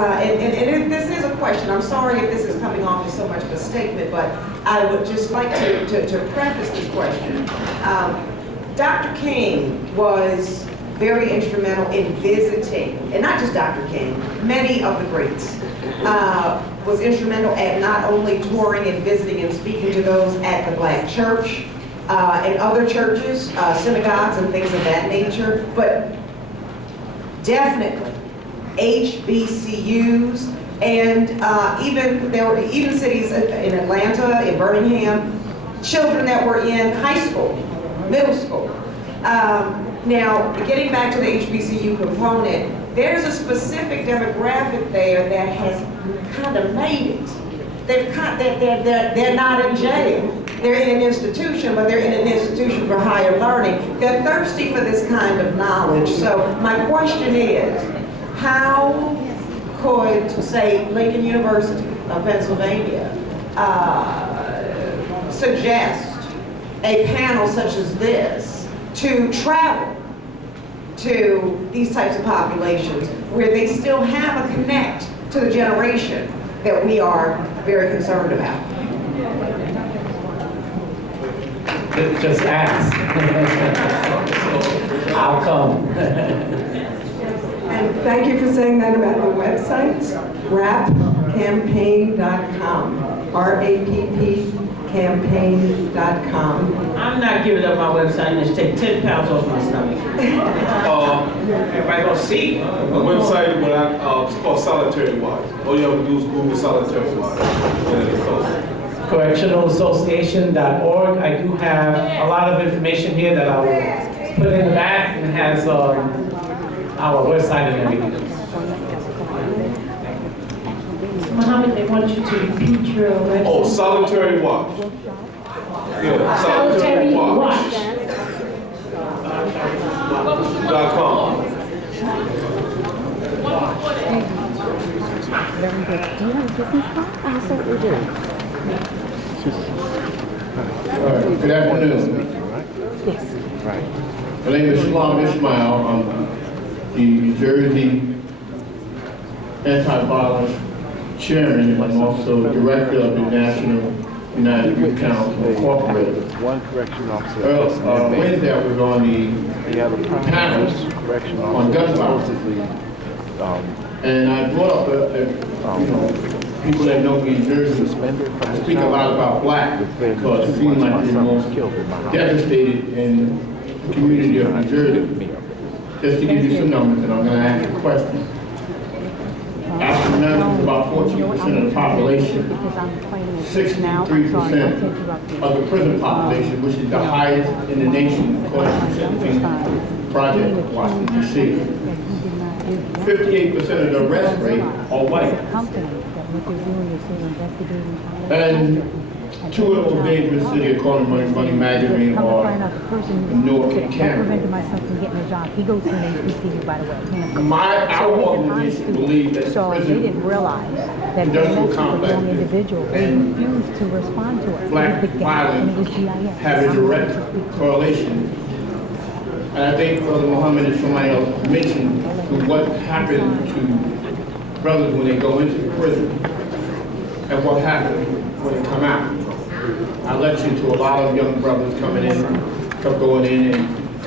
This is a question. I'm sorry if this is coming off as so much of a statement, but I would just like to preface this question. Dr. King was very instrumental in visiting, and not just Dr. King, many of the greats, was instrumental at not only touring and visiting and speaking to those at the Black church and other churches, synagogues and things of that nature, but definitely HBCUs, and there were even cities in Atlanta, in Birmingham, children that were in high school, middle school. Now, getting back to the HBCU component, there's a specific demographic there that has kind of made it. They're not in jail. They're in an institution, but they're in an institution for higher learning. They're thirsty for this kind of knowledge. So my question is, how could, say, Lincoln University of Pennsylvania suggest a panel such as this to travel to these types of populations where they still have a connect to the generation that we are very concerned about? Just ask. I'll come. And thank you for saying that about the websites. rapcampaign.com. RAPP campaign.com. I'm not giving up my website and just take 10 pounds off my stomach. Everybody gonna see. A website it's called Solitary Watch. All you have to do is Google Solitary Watch. Correctionalassociation.org. I do have a lot of information here that I will put in the back, and has our website and everything. Muhammad, they want you to repeat your website. Oh, Solitary Watch. Yeah, Solitary Watch. .com. Very good. Do you have a business card? I certainly do. Good afternoon. Yes. My name is Shalom Ismail. I'm the New Jersey Anti-Violence Chairman, and I'm also Director of the National United Youth Council Incorporated. One correction officer. Wednesday I was on the panel on gun violence. And I brought up, people that know me in Jersey, I speak a lot about black because it seems like they're most devastated in the community of New Jersey. Just to give you some numbers, and I'm going to ask a question. African Americans are about 14% of the population, 63% of the prison population, which is the highest in the nation according to the Sentencing Project of Washington, D.C. 58% of the arrest rate are white. And two of those days in the city, according to Money Magazine, are Newark and Canada. Our organization believes that so they didn't realize that industrial complex young individual and refused to respond to it. black violence have a direct correlation. And I think Brother Muhammad and somebody else mentioned what happened to brothers when they go into prison and what happens when they come out. I lectured to a lot of young brothers going in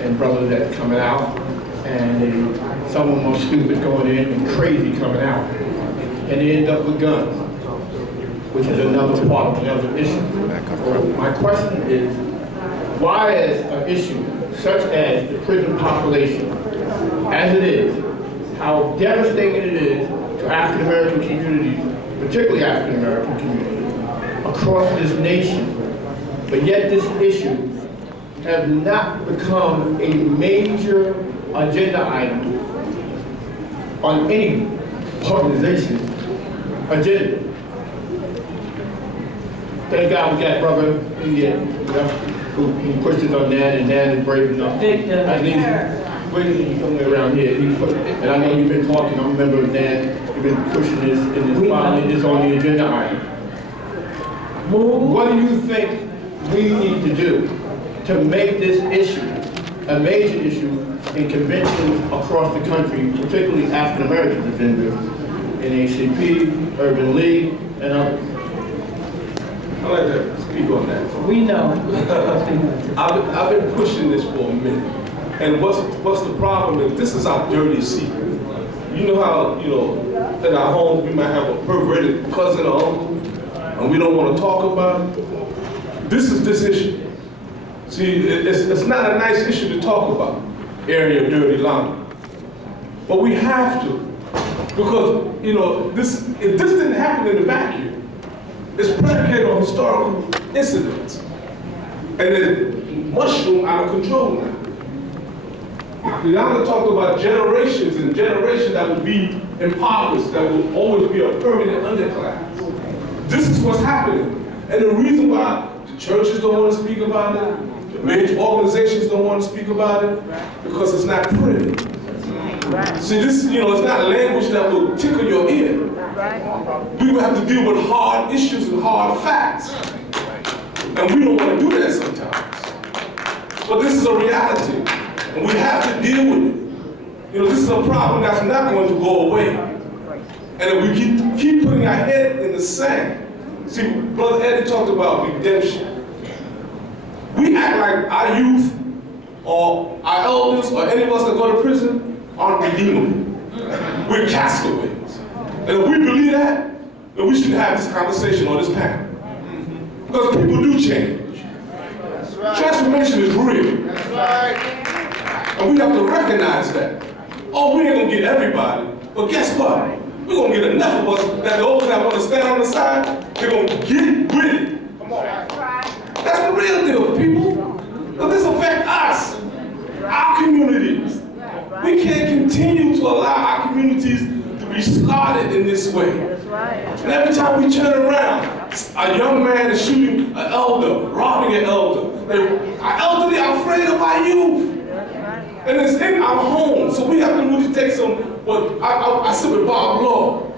and brothers that's coming out, and some of them are stupid going in and crazy coming out, and they end up with guns, which is another part of another issue. So my question is, why is an issue such as the prison population, as it is, how devastating it is to African American communities, particularly African American communities, across this nation, but yet this issue has not become a major agenda item on any organization's agenda. Thank God we got brother who pushes on that, and Dan is brave enough. At least bringing somewhere around here. And I know you've been talking. I remember Dan, you've been pushing this and this finally is on the agenda item. What do you think we need to do to make this issue a major issue in conventions across the country, particularly African American agendas, NACP, Urban League, and others. I'd like to speak on that. We know. I've been pushing this for a minute. And what's the problem is this is our dirty secret. You know how, in our homes we might have a perverted cousin or uncle, and we don't want to talk about it? This is this issue. See, it's not a nice issue to talk about, airing your dirty laundry. But we have to, because, this didn't happen in the vacuum. It's predicated on historical incidents. And it mushroomed out of control now. Rihanna talked about generations and generations that will be impoverished, that will always be a permanent underclass. This is what's happening. And the reason why the churches don't want to speak about it, the major organizations don't want to speak about it, because it's not pretty. See, this, it's not language that will tickle your ear. We will have to deal with hard issues and hard facts. And we don't want to do that sometimes. But this is a reality, and we have to deal with it. This is a problem that's not going to go away. And if we keep putting our head in the sand. See, Brother Eddie talked about redemption. We act like our youth or our elders or any of us that go to prison aren't redeemable. We're castaways. And if we believe that, then we should have this conversation on this panel. Because people do change. Transformation is real. And we have to recognize that. Oh, we ain't gonna get everybody, but guess what? We're gonna get enough of us that those that want to stand on the side, they're gonna get with it. That's the real deal, people. Because this affects us, our communities. We can't continue to allow our communities to be slaughtered in this way. And every time we turn around, a young man is shooting an elder, robbing an elder. Our elderly are afraid of our youth. And it's in our homes, so we have to really take some, I sit with Bob Law,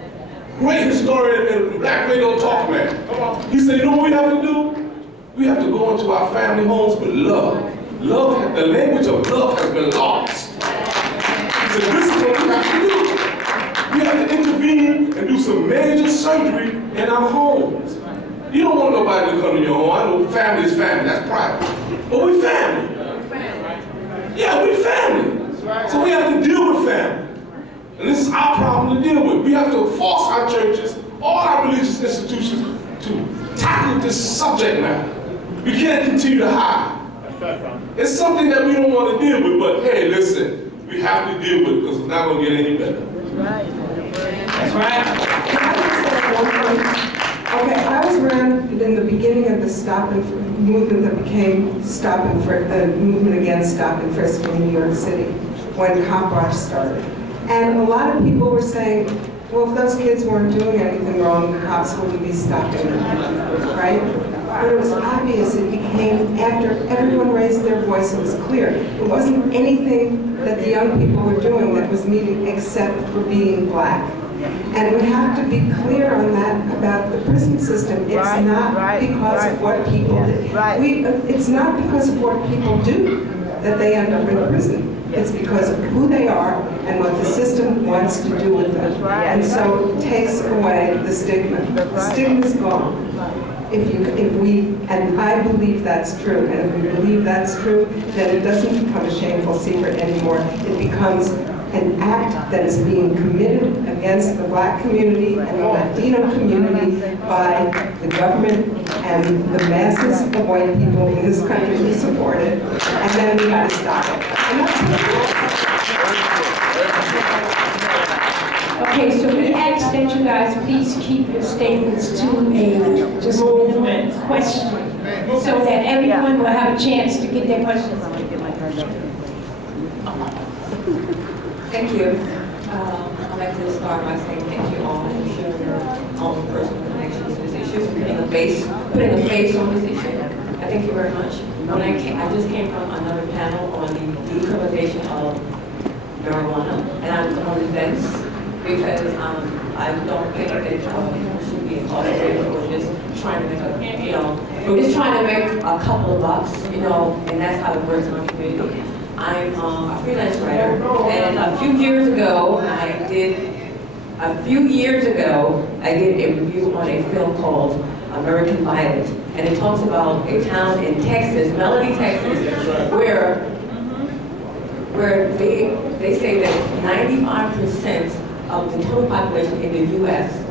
great historian and Black Radio Talk man. He said, you know what we have to do? We have to go into our family homes with love. Love, the language of love has been lost. So this is what we have to do. We have to intervene and do some major surgery in our homes. You don't want nobody to come to your home. I know family is family, that's private. But we family. Yeah, we family. So we have to deal with family. And this is our problem to deal with. We have to force our churches, all our religious institutions, to tackle this subject matter. We can't continue to hide. It's something that we don't want to deal with, but hey, listen, we have to deal with it because it's not going to get any better. That's right. Okay, I was around in the beginning of the stop and movement that became movement against stop and frisk in New York City when Cop Watch started. And a lot of people were saying, well, if those kids weren't doing anything wrong, the cops wouldn't be stopping them, right? But it was obvious it became, after everyone raised their voice, it was clear. It wasn't anything that the young people were doing that was needed except for being Black. And we have to be clear on that about the prison system. It's not because of what people do. It's not because of what people do that they end up in prison. It's because of who they are and what the system wants to do with them. And so it takes away the stigma. The stigma's gone. And I believe that's true, and if we believe that's true, then it doesn't become a shameful secret anymore. It becomes an act that is being committed against the Black community and the Latino community by the government and the masses of white people in this country who support it, and then we got to stop it. And that's what it is. Okay, so we ask that you guys please keep your statements to a just movement question, so that everyone will have a chance to get their questions. Thank you. I'd like to start by saying thank you all for sharing your own personal connections to this issue, putting a face on this issue. I thank you very much. When I just came from another panel on the decriminalization of marijuana, and I was on the fence because I don't think that people should be incarcerated or just trying to make we're just trying to make a couple of bucks, and that's how it works in our community. I'm a freelance writer, and a few years ago, I A few years ago, I did a review on a film called American Violet, and it talks about a town in Texas, Melody, Texas, where they say that 95% of the total population in the U.S.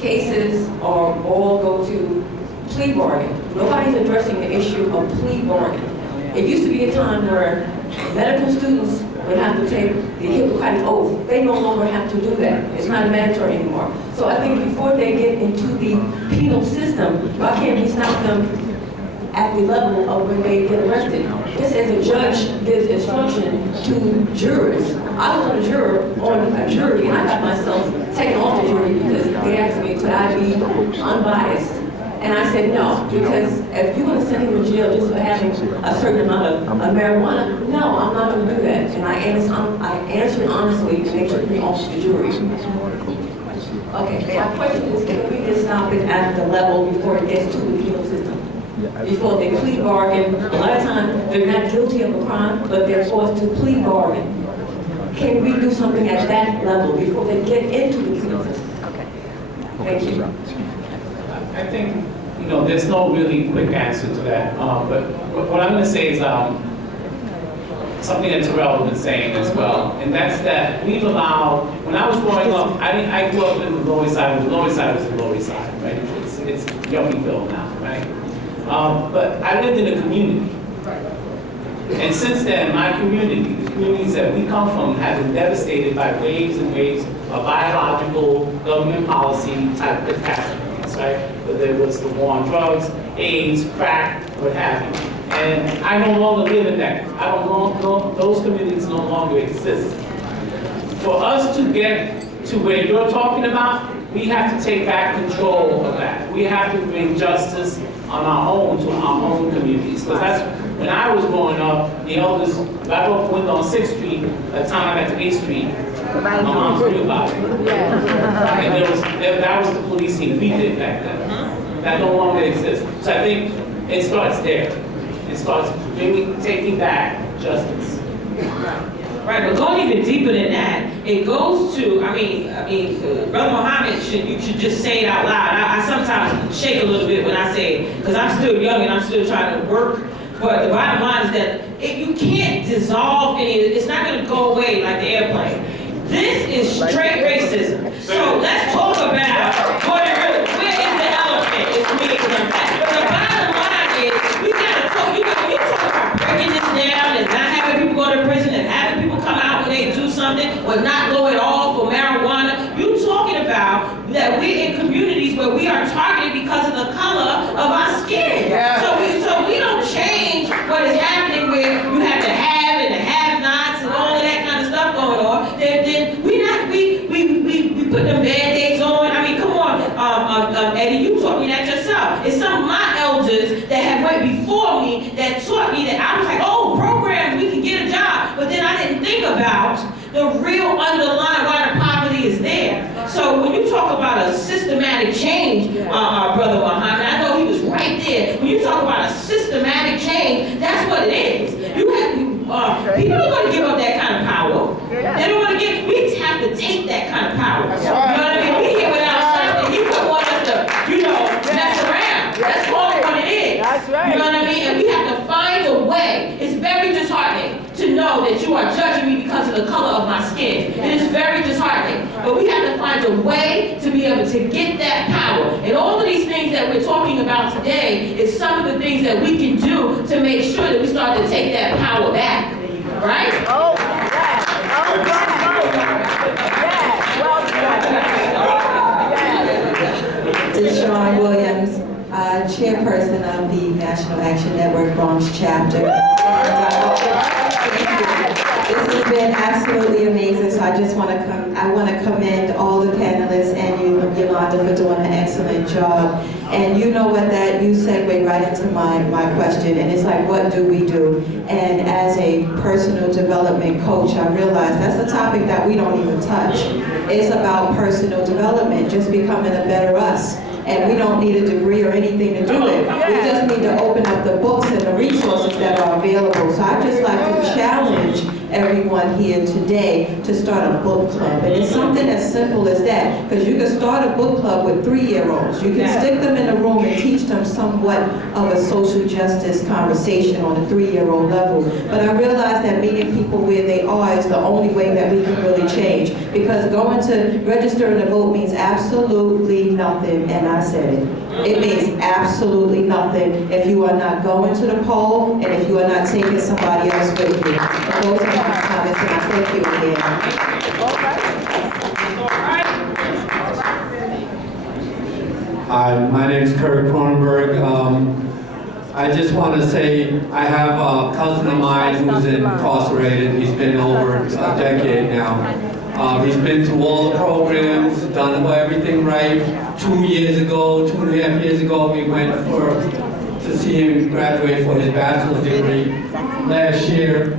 cases are all go to plea bargain. Nobody's addressing the issue of plea bargain. It used to be a time where medical students would have to take the Hippocratic Oath. They no longer have to do that. It's not mandatory anymore. So I think before they get into the penal system, why can't we stop them at the level of when they get arrested? Just as a judge gives instruction to jurors. I was on a jury, and I got myself taken off the jury because they asked me, could I be unbiased? And I said no, because if you're going to send him to jail just for having a certain amount of marijuana, no, I'm not going to do that. And I answered honestly, and they took me off the jury. Okay, my question is, can we just stop it at the level before it gets to the penal system? Before they plea bargain, a lot of times they're not guilty of a crime, but they're forced to plea bargain. Can we do something at that level before they get into the penal system? Thank you. I think, there's no really quick answer to that. But what I'm going to say is something that Terrell has been saying as well, and that's that we've allowed. When I was growing up, I grew up in the Lower East Side. The Lower East Side was the Lower East Side, right? It's Yuppie-ville now, right? But I lived in a community, and since then, my community, the communities that we come from, have been devastated by waves and waves of biological government policy type catastrophes, right? Whether it was the war on drugs, AIDS, crack, what have you. And I no longer live in that. Those communities no longer exist. For us to get to where you're talking about, we have to take back control of that. We have to bring justice on our own to our own communities. Because that's, when I was growing up, the elders, I grew up on 6th Street, at the time I got to 8th Street. My mom knew about it. And that was the police scene we did back then. That no longer exists. So I think it starts there. It starts taking back justice. Right, but going even deeper than that, it goes to, Brother Muhammad, you should just say it out loud. I sometimes shake a little bit when I say it, because I'm still young and I'm still trying to work. But the bottom line is that you can't dissolve any of it. It's not going to go away like the airplane. This is straight racism. So let's talk about where is the elephant? It's me. The bottom line is, we got to talk, you talk about breaking this down and not having people go to prison and having people come out when they do something or not go at all for marijuana. You talking about that we're in communities where we are targeted because of the color of our skin. Yeah. So we don't change what is happening where you have the have and the have-nots and all of that kind of stuff going on. Then we put them band-aids on. Come on, Eddie, you taught me that yourself. It's some of my elders that have went before me that taught me that. I was like, oh, programs, we can get a job. But then I didn't think about the real underlying why the poverty is there. So when you talk about a systematic change, Brother Muhammad, I know he was right there. When you talk about a systematic change, that's what it is. People don't want to give up that kind of power. They don't want to give. We have to take that kind of power. You know what I mean? We here without something. He wouldn't want us to, mess around. That's all what it is. That's right. You know what I mean? And we have to find a way. It's very disheartening to know that you are judging me because of the color of my skin. It is very disheartening. But we have to find a way to be able to get that power. And all of these things that we're talking about today is some of the things that we can do to make sure that we start to take that power back. Right? Oh, yeah. Oh, yeah. Well, This is Sean Williams, chairperson of the National Action Network Bronx chapter. This has been absolutely amazing, so I just want to commend all the panelists and you, Yolanda, for doing an excellent job. And you know what, that you segue right into my question, and it's like, what do we do? And as a personal development coach, I realize that's a topic that we don't even touch. It's about personal development, just becoming a better us. And we don't need a degree or anything to do it. We just need to open up the books and the resources that are available. So I'd just like to challenge everyone here today to start a book club. And it's something as simple as that, because you can start a book club with 3-year-olds. You can stick them in a room and teach them somewhat of a social justice conversation on a 3-year-old level. But I realize that meeting people where they are is the only way that we can really change, because going to register to vote means absolutely nothing, and I said it. It means absolutely nothing if you are not going to the poll and if you are not taking somebody else with you. And those are my comments, and I thank you again. Hi, my name is Kurt Cronenberg. I just want to say I have a cousin of mine who's incarcerated. He's been over a decade now. He's been through all the programs, done everything right. 2.5 years ago, we went to see him graduate for his bachelor's degree. Last year,